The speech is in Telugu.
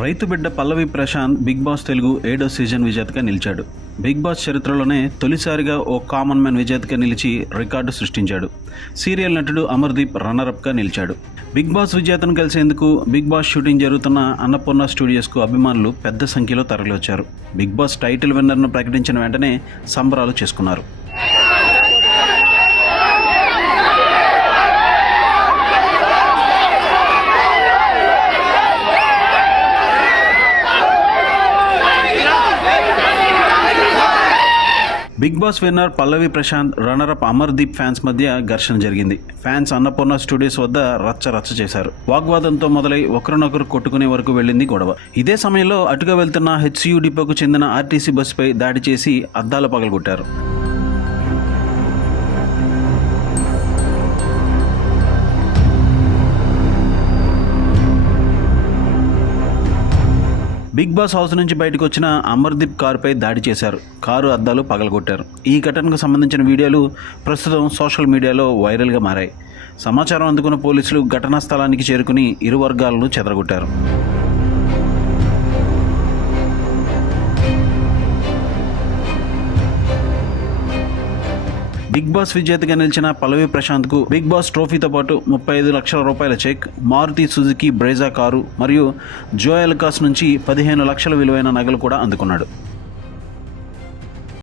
రైతు బిడ్డ పల్లవి ప్రశాంత్ బిగ్ బాస్ తెలుగు 7వ సీజన్ విజేతగా నిలిచాడు. బిగ్ బాస్ చరిత్రలోనే తొలిసారిగా ఓ కామన్ మ్యాన్ విజేతగా నిలిచి రికార్డు సృష్టించాడు. సీరియల్ నటుడు అమర్దీప్ రన్నరప్గా నిలిచాడు. బిగ్ బాస్ విజేతను కలిసేందుకు బిగ్ బాస్ షూటింగ్ జరుగుతున్న అన్నపూర్ణ స్టూడియోస్కు అభిమానులు పెద్ద సంఖ్యలో తరలివచ్చారు. బిగ్ బాస్ టైటిల్ విన్నర్ను ప్రకటించిన వెంటనే సంబరాలు చేసుకున్నారు. బిగ్ బాస్ విన్నర్ పల్లవి ప్రశాంత్, రన్నరప్ అమర్దీప్ ఫ్యాన్స్ మధ్య ఘర్షణ జరిగింది. ఫ్యాన్స్ అన్నపూర్ణ స్టూడియోస్ వద్ద రచ్చ చేశారు. వాగ్వాదంతో మొదలై ఒకరినొకరు కొట్టుకునే వరకు వెళ్ళింది గొడవ. ఇదే సమయంలో అటుగా వెళ్తున్న హెచ్సియు డిపోకు చెందిన ఆర్టీసీ బస్సుపై దాడి చేసి అద్దాలు పగలగొట్టారు. బిగ్ బాస్ హౌస్ నుంచి బయటకు వచ్చిన అమర్దీప్ కారుపై దాడి చేశారు. కారు అద్దాలు పగలగొట్టారు. ఈ ఘటనకు సంబంధించిన వీడియోలు ప్రస్తుతం సోషల్ మీడియాలో వైరల్గా మారాయి. సమాచారం అందుకున్న పోలీసులు ఘటనా స్థలానికి చేరుకుని ఇరు వర్గాలను చెదరగొట్టారు. బిగ్ బాస్ విజేతగా నిలిచిన పల్లవి ప్రశాంత్కు బిగ్ బాస్ ట్రోఫీతో పాటు 35 లక్షల రూపాయల cheque, Maruti Suzuki Brezza car మరియు జోయ్ అలుకాస్ నుంచి 15 లక్షల విలువైన నగలు కూడా అందుకున్నాడు.